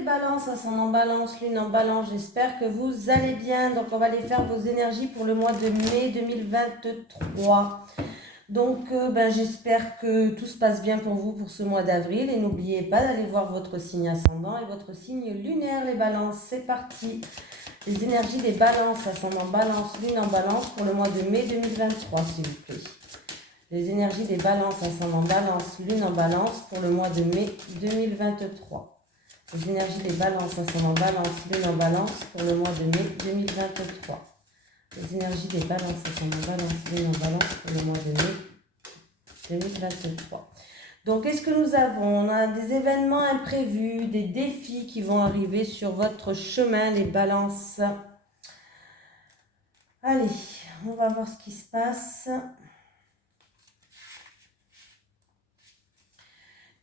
les balances, ascendant balance, lune en balance, j'espère que vous allez bien. Donc on va aller faire vos énergies pour le mois de mai 2023. Donc j'espère que tout se passe bien pour vous pour ce mois d'avril. Et n'oubliez pas d'aller voir votre signe ascendant et votre signe lunaire, les balances. C'est parti. Les énergies des balances, ascendant balance, lune en balance pour le mois de mai 2023, s'il vous plaît. Les énergies des balances, ascendant balance, lune en balance pour le mois de mai 2023. Les énergies des balances, ascendant balance, lune en balance pour le mois de mai 2023. Les énergies des balances, ascendant balance, lune en balance pour le mois de mai 2023. Donc, qu'est-ce que nous avons? On a des événements imprévus, des défis qui vont arriver sur votre chemin, les balances. Allez, on va voir ce qui se passe.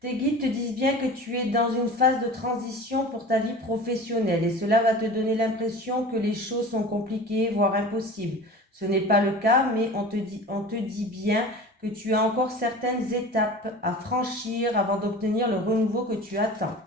Tes guides te disent bien que tu es dans une phase de transition pour ta vie professionnelle et cela va te donner l'impression que les choses sont compliquées, voire impossibles. Ce n'est pas le cas, mais on te dit bien que tu as encore certaines étapes à franchir avant d'obtenir le renouveau que tu attends.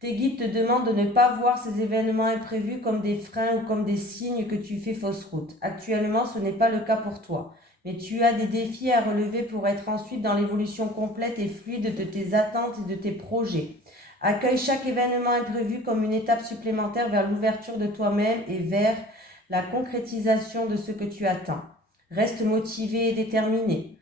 Tes guides te demandent de ne pas voir ces événements imprévus comme des freins ou comme des signes que tu fais fausse route. Actuellement, ce n'est pas le cas pour toi. Mais tu as des défis à relever pour être ensuite dans l'évolution complète et fluide de tes attentes et de tes projets. Accueille chaque événement imprévu comme une étape supplémentaire vers l'ouverture de toi-même et vers la concrétisation de ce que tu attends. Reste motivé et déterminé.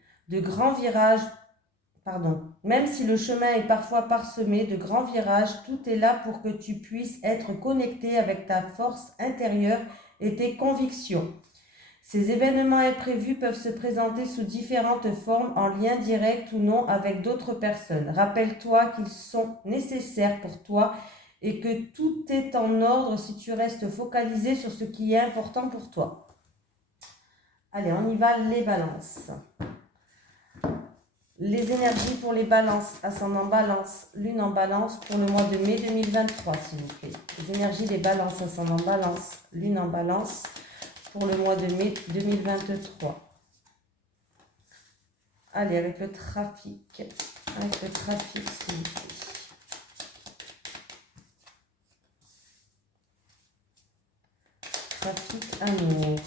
Même si le chemin est parfois parsemé de grands virages, tout est là pour que tu puisses être connecté avec ta force intérieure et tes convictions. Ces événements imprévus peuvent se présenter sous différentes formes, en lien direct ou non avec d'autres personnes. Rappelle-toi qu'ils sont nécessaires pour toi et que tout est en ordre si tu restes focalisé sur ce qui est important pour toi. Allez, on y va, les balances. Les énergies pour les balances, ascendant balance, lune en balance pour le mois de mai 2023, s'il vous plaît. Les énergies des balances, ascendant balance, lune en balance pour le mois de mai 2023. Allez, avec le trafic, s'il vous plaît. Trafic, amour.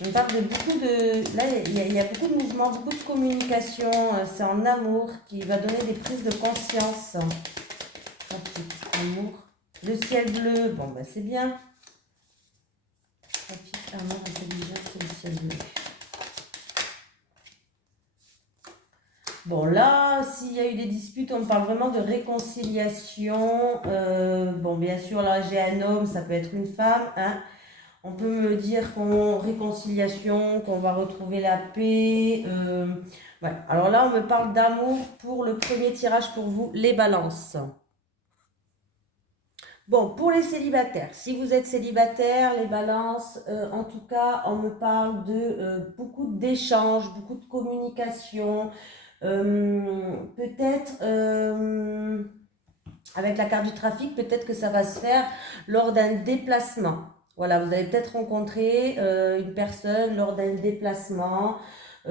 On parle de beaucoup de... Là, il y a beaucoup de mouvements, beaucoup de communication. C'est en amour qui va donner des prises de conscience. Trafic, amour. Le ciel bleu, bon, c'est bien. Trafic, amour, intelligence, c'est le ciel bleu. Bon, là, s'il y a eu des disputes, on parle vraiment de réconciliation. Bien sûr, là, j'ai un homme, ça peut être une femme, hein. On peut me dire qu'on réconciliation, qu'on va retrouver la paix. Ouais. Alors là, on me parle d'amour pour le premier tirage pour vous, les balances. Bon, pour les célibataires, si vous êtes célibataire, les balances, en tout cas, on me parle de beaucoup d'échanges, beaucoup de communication. Peut-être, avec la carte du trafic, peut-être que ça va se faire lors d'un déplacement. Voilà, vous allez peut-être rencontrer une personne lors d'un déplacement. Et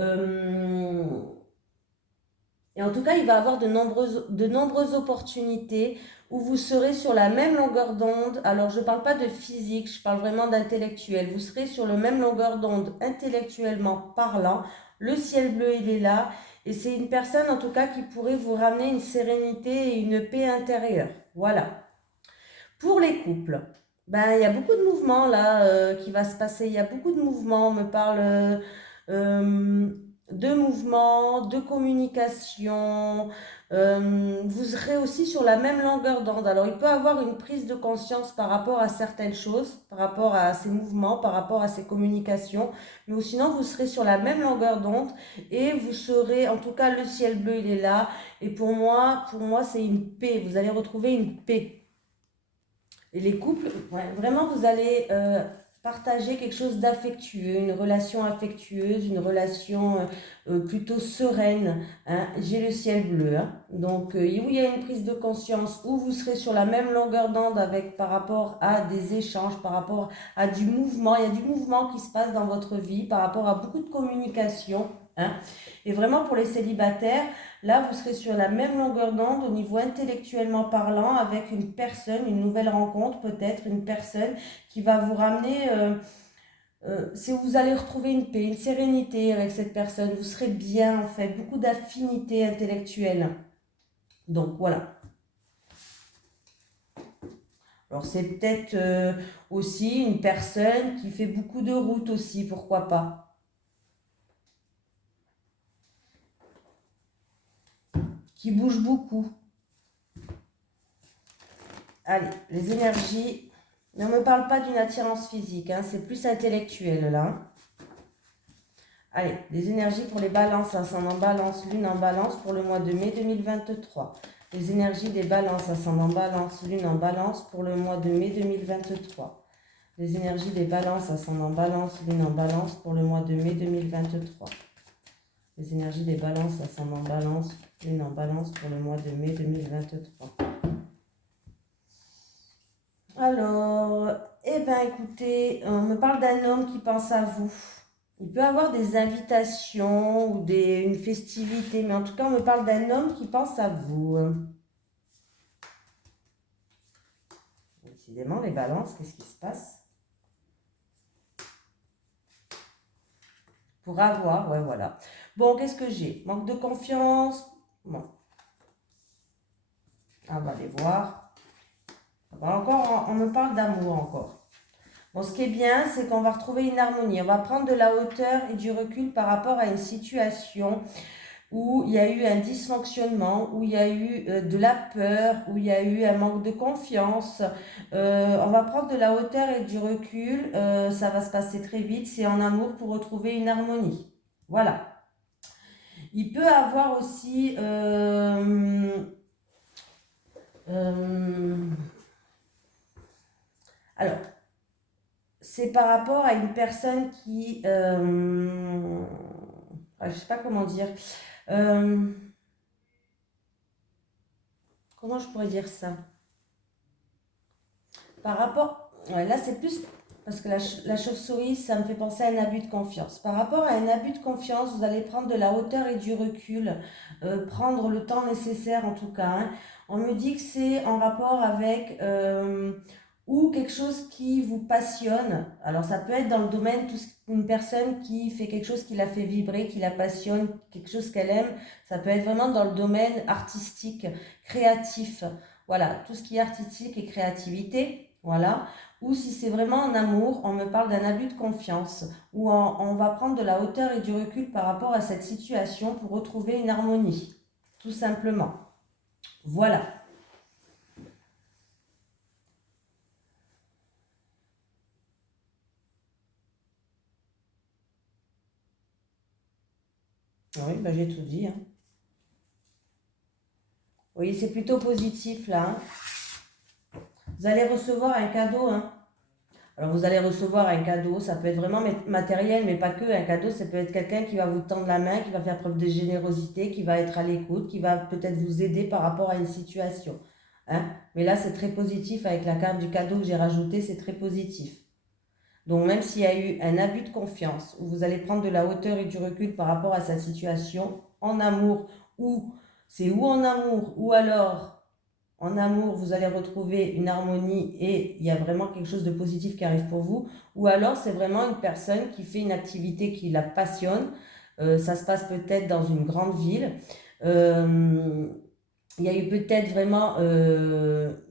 en tout cas, il va y avoir de nombreuses opportunités où vous serez sur la même longueur d'onde. Alors, je ne parle pas de physique, je parle vraiment d'intellectuel. Vous serez sur la même longueur d'onde intellectuellement parlant. Le ciel bleu, il est là. Et c'est une personne, en tout cas, qui pourrait vous ramener une sérénité et une paix intérieure. Voilà. Pour les couples, il y a beaucoup de mouvements là qui va se passer. Il y a beaucoup de mouvements. On me parle de mouvements, de communication. Vous serez aussi sur la même longueur d'onde. Alors, il peut y avoir une prise de conscience par rapport à certaines choses, par rapport à ces mouvements, par rapport à ces communications. Mais sinon, vous serez sur la même longueur d'onde et vous serez, en tout cas, le ciel bleu, il est là. Et pour moi c'est une paix. Vous allez retrouver une paix. Et les couples, vraiment, vous allez partager quelque chose d'affectueux, une relation affectueuse, une relation plutôt sereine. Hein. J'ai le ciel bleu. Hein. Donc, où il y a une prise de conscience, où vous serez sur la même longueur d'onde par rapport à des échanges, par rapport à du mouvement. Il y a du mouvement qui se passe dans votre vie, par rapport à beaucoup de communication. hein. Et vraiment pour les célibataires, là, vous serez sur la même longueur d'onde au niveau intellectuellement parlant avec une personne, une nouvelle rencontre, peut-être une personne qui va vous ramener, si vous allez retrouver une paix, une sérénité avec cette personne, vous serez bien en fait, beaucoup d'affinité intellectuelle. Donc voilà. Alors c'est peut-être aussi une personne qui fait beaucoup de routes aussi, pourquoi pas. Qui bouge beaucoup. Allez, les énergies. Mais on ne me parle pas d'une attirance physique, hein, c'est plus intellectuel là. Allez, les énergies pour les balances, ascendant balance, lune en balance pour le mois de mai 2023. Les énergies des balances, ascendant balance, lune en balance pour le mois de mai 2023. Les énergies des balances, ascendant balance, lune en balance pour le mois de mai 2023. Les énergies des balances, ascendant balance, lune en balance pour le mois de mai 2023. Alors, eh bien écoutez, on me parle d'un homme qui pense à vous. Il peut avoir des invitations ou une festivité, mais en tout cas, on me parle d'un homme qui pense à vous. Décidément, les balances, qu'est-ce qui se passe? Pour avoir, ouais, voilà. Bon, qu'est-ce que j'ai? Manque de confiance. Bon. On va aller voir. Encore, on me parle d'amour encore. Bon, ce qui est bien, c'est qu'on va retrouver une harmonie. On va prendre de la hauteur et du recul par rapport à une situation où il y a eu un dysfonctionnement, où il y a eu de la peur, où il y a eu un manque de confiance. On va prendre de la hauteur et du recul. Ça va se passer très vite. C'est en amour pour retrouver une harmonie. Voilà. Il peut avoir aussi... alors, c'est par rapport à une personne qui... je ne sais pas comment dire. Comment je pourrais dire ça? Par rapport... ouais, là, c'est plus... Parce que la chauve-souris, ça me fait penser à un abus de confiance. Par rapport à un abus de confiance, vous allez prendre de la hauteur et du recul, prendre le temps nécessaire en tout cas, hein. On me dit que c'est en rapport avec ou quelque chose qui vous passionne. Alors ça peut être dans le domaine, une personne qui fait quelque chose qui la fait vibrer, qui la passionne, quelque chose qu'elle aime. Ça peut être vraiment dans le domaine artistique, créatif. Voilà, tout ce qui est artistique et créativité. Voilà. Ou si c'est vraiment en amour, on me parle d'un abus de confiance, où on va prendre de la hauteur et du recul par rapport à cette situation pour retrouver une harmonie, tout simplement. Voilà. Oui, bah, j'ai tout dit, hein. Oui, c'est plutôt positif là, hein. Vous allez recevoir un cadeau, hein. Alors vous allez recevoir un cadeau, ça peut être vraiment matériel, mais pas que. Un cadeau, ça peut être quelqu'un qui va vous tendre la main, qui va faire preuve de générosité, qui va être à l'écoute, qui va peut-être vous aider par rapport à une situation, hein. Mais là, c'est très positif avec la carte du cadeau que j'ai rajoutée, c'est très positif. Donc même s'il y a eu un abus de confiance, où vous allez prendre de la hauteur et du recul par rapport à sa situation, en amour, ou en amour, ou alors en amour, vous allez retrouver une harmonie et il y a vraiment quelque chose de positif qui arrive pour vous. Ou alors, c'est vraiment une personne qui fait une activité qui la passionne. Ça se passe peut-être dans une grande ville. Il y a eu peut-être vraiment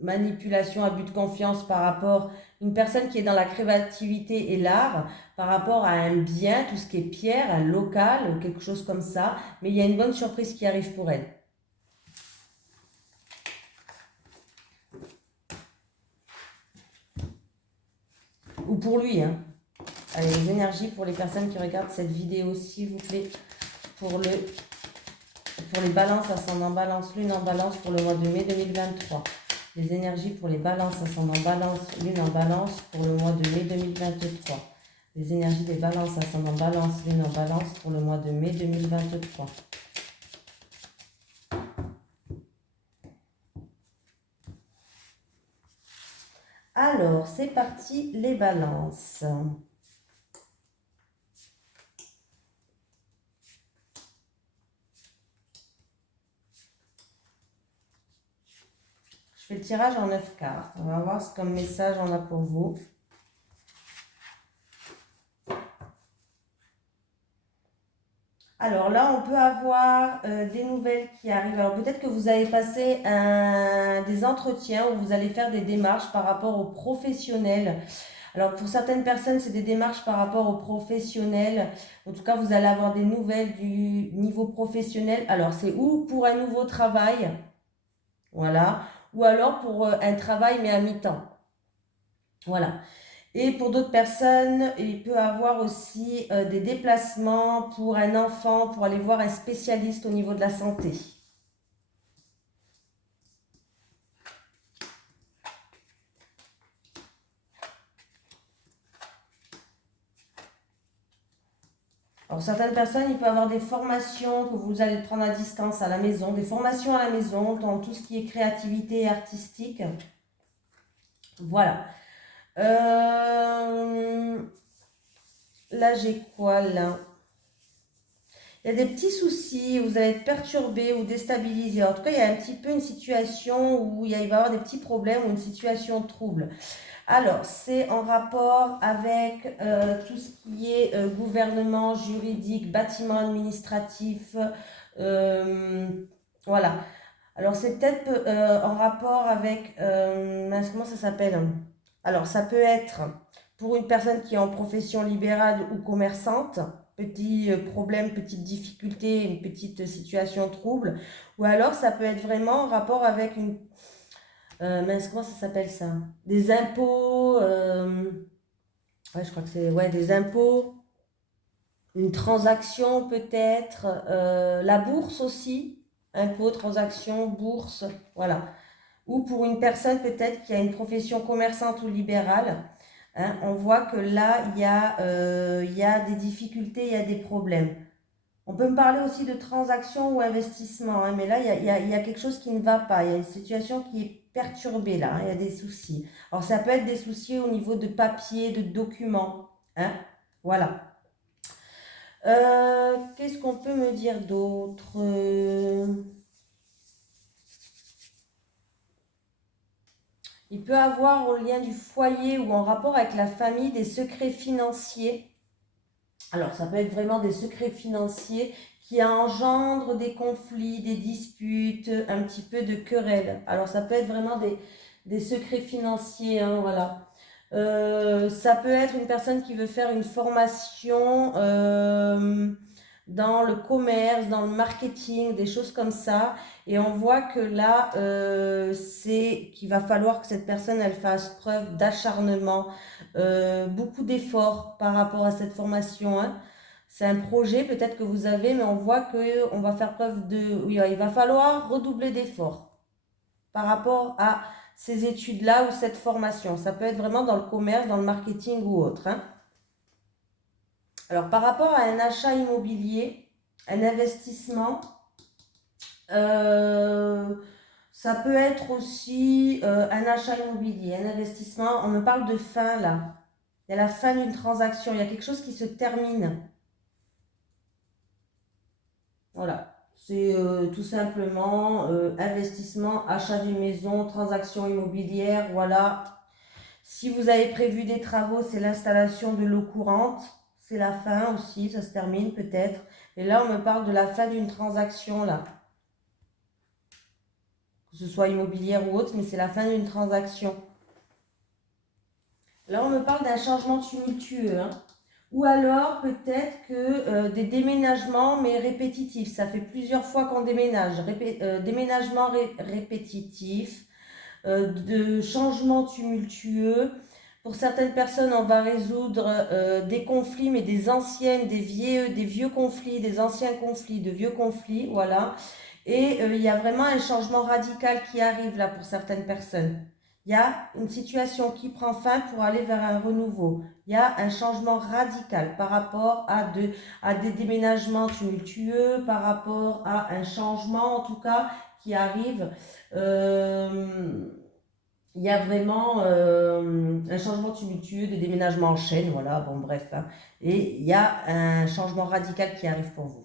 manipulation, abus de confiance par rapport à une personne qui est dans la créativité et l'art, par rapport à un bien, tout ce qui est pierre, un local, quelque chose comme ça. Mais il y a une bonne surprise qui arrive pour elle. Ou pour lui, hein. Allez, les énergies pour les personnes qui regardent cette vidéo, s'il vous plaît, pour les balances ascendant balance, lune en balance pour le mois de mai 2023. Les énergies pour les balances ascendant balance, lune en balance pour le mois de mai 2023. Les énergies des balances ascendant balance, lune en balance pour le mois de mai 2023. Alors, c'est parti, les balances. fais le tirage en 9 cartes. On va voir ce comme message on a pour vous. Alors là, on peut avoir des nouvelles qui arrivent. Alors peut-être que vous avez passé des entretiens où vous allez faire des démarches par rapport aux professionnels. Alors pour certaines personnes, c'est des démarches par rapport aux professionnels. En tout cas, vous allez avoir des nouvelles du niveau professionnel. Alors c'est ou pour un nouveau travail, voilà, ou alors pour un travail mais à mi-temps. Voilà. Et pour d'autres personnes, il peut avoir aussi des déplacements pour un enfant, pour aller voir un spécialiste au niveau de la santé. Alors certaines personnes, il peut avoir des formations que vous allez prendre à distance à la maison, des formations à la maison dans tout ce qui est créativité et artistique. Voilà. Là, j'ai quoi là? Il y a des petits soucis, vous allez être perturbé ou déstabilisé. En tout cas, il y a un petit peu une situation où il va y avoir des petits problèmes ou une situation trouble. Alors, c'est en rapport avec tout ce qui est gouvernement, juridique, bâtiment administratif. Voilà. Alors, c'est peut-être en rapport avec... comment ça s'appelle? Alors, ça peut être pour une personne qui est en profession libérale ou commerçante, petit problème, petite difficulté, une petite situation trouble. Ou alors, ça peut être vraiment en rapport avec une... comment ça s'appelle ça? Des impôts, ouais, je crois que c'est des impôts, une transaction peut-être, la bourse aussi, impôts, transactions, bourse, voilà. Ou pour une personne peut-être qui a une profession commerçante ou libérale, hein, on voit que là, il y a des difficultés, il y a des problèmes. On peut me parler aussi de transactions ou investissement, hein, mais là, il y a quelque chose qui ne va pas. Il y a une situation qui est perturbée là, hein, il y a des soucis. Alors, ça peut être des soucis au niveau de papier, de documents. Hein, voilà. Qu'est-ce qu'on peut me dire d'autre? Il peut avoir au lien du foyer ou en rapport avec la famille des secrets financiers. Alors, ça peut être vraiment des secrets financiers qui engendrent des conflits, des disputes, un petit peu de querelles. Alors, ça peut être vraiment des secrets financiers, hein, voilà. Ça peut être une personne qui veut faire une formation dans le commerce, dans le marketing, des choses comme ça. Et on voit que là, c'est qu'il va falloir que cette personne, elle fasse preuve d'acharnement, beaucoup d'efforts par rapport à cette formation, hein. C'est un projet peut-être que vous avez, mais on voit qu'on va faire preuve de... Oui, il va falloir redoubler d'efforts par rapport à ces études-là ou cette formation. Ça peut être vraiment dans le commerce, dans le marketing ou autre, hein. Alors, par rapport à un achat immobilier, un investissement, ça peut être aussi un achat immobilier, un investissement. On me parle de fin là. Il y a la fin d'une transaction, il y a quelque chose qui se termine. Voilà. C'est tout simplement investissement, achat d'une maison, transaction immobilière, voilà. Si vous avez prévu des travaux, c'est l'installation de l'eau courante. C'est la fin aussi, ça se termine peut-être. Et là, on me parle de la fin d'une transaction, là. Que ce soit immobilière ou autre, mais c'est la fin d'une transaction. Là, on me parle d'un changement tumultueux, hein. Ou alors, peut-être que des déménagements, mais répétitifs. Ça fait plusieurs fois qu'on déménage. Déménagement répétitif, de changements tumultueux. Pour certaines personnes, on va résoudre des conflits, mais des anciennes, des vieux conflits, des anciens conflits, de vieux conflits, voilà. Et il y a vraiment un changement radical qui arrive là pour certaines personnes. Il y a une situation qui prend fin pour aller vers un renouveau. Il y a un changement radical par rapport à des déménagements tumultueux, par rapport à un changement en tout cas qui arrive. Il y a vraiment un changement tumultueux, des déménagements en chaîne, voilà, bon bref, hein. Et il y a un changement radical qui arrive pour vous.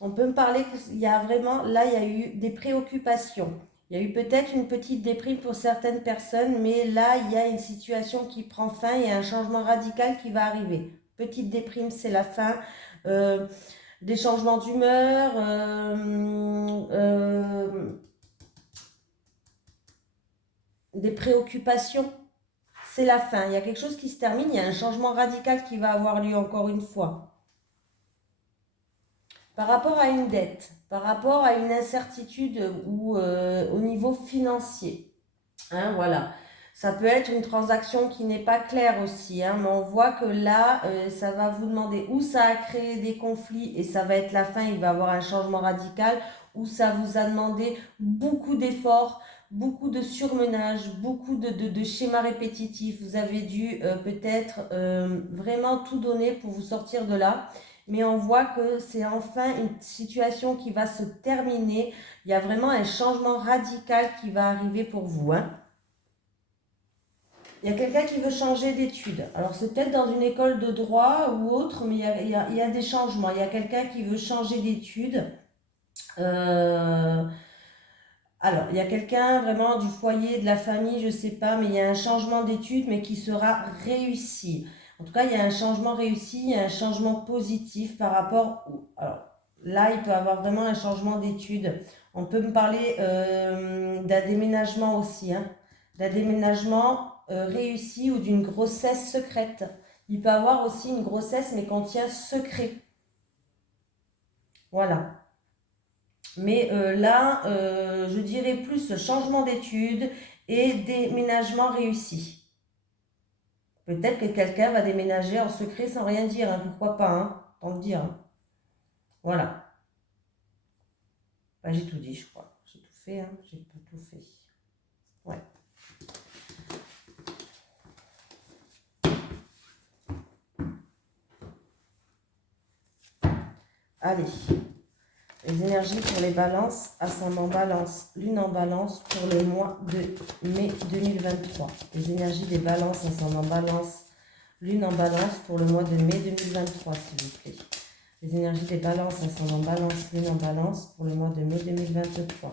On peut me parler qu'il y a vraiment, là, il y a eu des préoccupations. Il y a eu peut-être une petite déprime pour certaines personnes, mais là, il y a une situation qui prend fin, il y a un changement radical qui va arriver. Petite déprime, c'est la fin. Euh, des changements d'humeur, des préoccupations, c'est la fin. Il y a quelque chose qui se termine, il y a un changement radical qui va avoir lieu encore une fois. Par rapport à une dette, par rapport à une incertitude ou au niveau financier. Hein, voilà. Ça peut être une transaction qui n'est pas claire aussi, hein, mais on voit que là, ça va vous demander où ça a créé des conflits et ça va être la fin, il va y avoir un changement radical, où ça vous a demandé beaucoup d'efforts, beaucoup de surmenage, beaucoup de schémas répétitifs. Vous avez dû peut-être vraiment tout donner pour vous sortir de là. Mais on voit que c'est enfin une situation qui va se terminer. Il y a vraiment un changement radical qui va arriver pour vous, hein. Il y a quelqu'un qui veut changer d'études. Alors, c'est peut-être dans une école de droit ou autre, mais il y a des changements. Il y a quelqu'un qui veut changer d'études. Alors, il y a quelqu'un vraiment du foyer, de la famille, je ne sais pas, mais il y a un changement d'études, mais qui sera réussi. En tout cas, il y a un changement réussi, il y a un changement positif par rapport... Alors, là, il peut y avoir vraiment un changement d'études. On peut me parler d'un déménagement aussi, hein, d'un déménagement réussi ou d'une grossesse secrète. Il peut y avoir aussi une grossesse, mais qu'on tient secret. Voilà. Mais là, je dirais plus changement d'études et déménagement réussi. Peut-être que quelqu'un va déménager en secret sans rien dire, hein, pourquoi pas, hein, tant le dire, hein. Voilà. Bah, j'ai tout dit, je crois. J'ai tout fait, hein, j'ai tout fait. Ouais. Allez. Les énergies pour les balances, ascendant balance, lune en balance pour le mois de mai 2023. Les énergies des balances, ascendant balance, lune en balance pour le mois de mai 2023, s'il vous plaît. Les énergies des balances, ascendant balance, lune en balance pour le mois de mai 2023.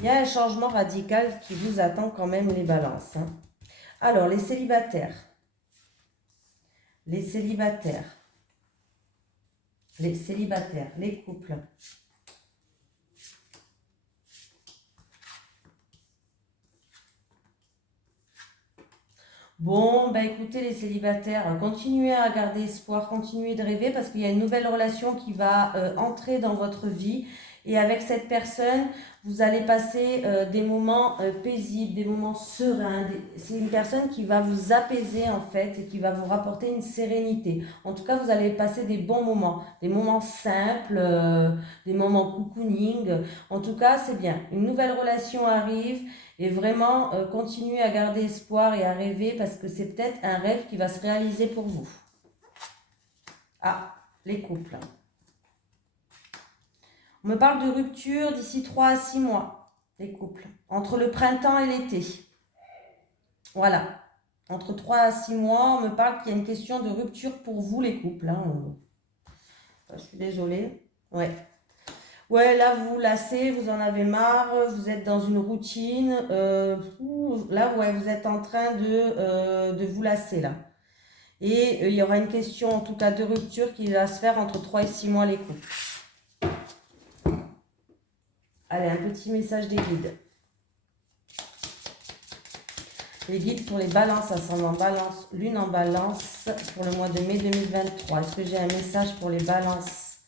Il y a un changement radical qui vous attend quand même, les balances, hein. Alors, les célibataires. Les célibataires. Les célibataires, les couples. Bon, bah écoutez les célibataires, continuez à garder espoir, continuez de rêver parce qu'il y a une nouvelle relation qui va entrer dans votre vie. Et avec cette personne, vous allez passer des moments paisibles, des moments sereins. C'est une personne qui va vous apaiser en fait et qui va vous rapporter une sérénité. En tout cas, vous allez passer des bons moments, des moments simples, des moments cocooning. En tout cas, c'est bien. Une nouvelle relation arrive et vraiment continuez à garder espoir et à rêver parce que c'est peut-être un rêve qui va se réaliser pour vous. Ah, les couples. On me parle de rupture d'ici 3 à 6 mois, les couples, entre le printemps et l'été. Voilà, entre 3 à 6 mois, on me parle qu'il y a une question de rupture pour vous, les couples, hein. Je suis désolée. Ouais. Ouais, là, vous vous lassez, vous en avez marre, vous êtes dans une routine. Là, ouais, vous êtes en train de vous lasser, là. Et il y aura une question, en tout cas, de rupture qui va se faire entre 3 et 6 mois, les couples. Allez, un petit message des guides. Les guides pour les balances, ascendant balance, lune en balance, pour le mois de mai 2023. Est-ce que j'ai un message pour les balances,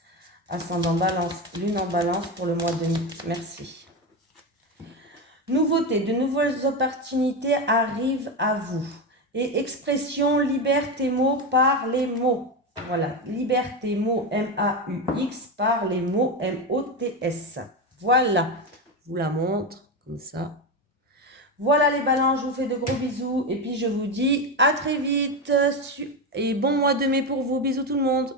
ascendant balance, lune en balance, pour le mois de mai? Merci. Nouveauté, de nouvelles opportunités arrivent à vous. Et expression, libère tes mots par les mots. Voilà, libère tes mots, M-A-U-X, par les mots, M-O-T-S. Voilà, je vous la montre comme ça. Voilà les balances, je vous fais de gros bisous et puis je vous dis à très vite et bon mois de mai pour vous. Bisous tout le monde.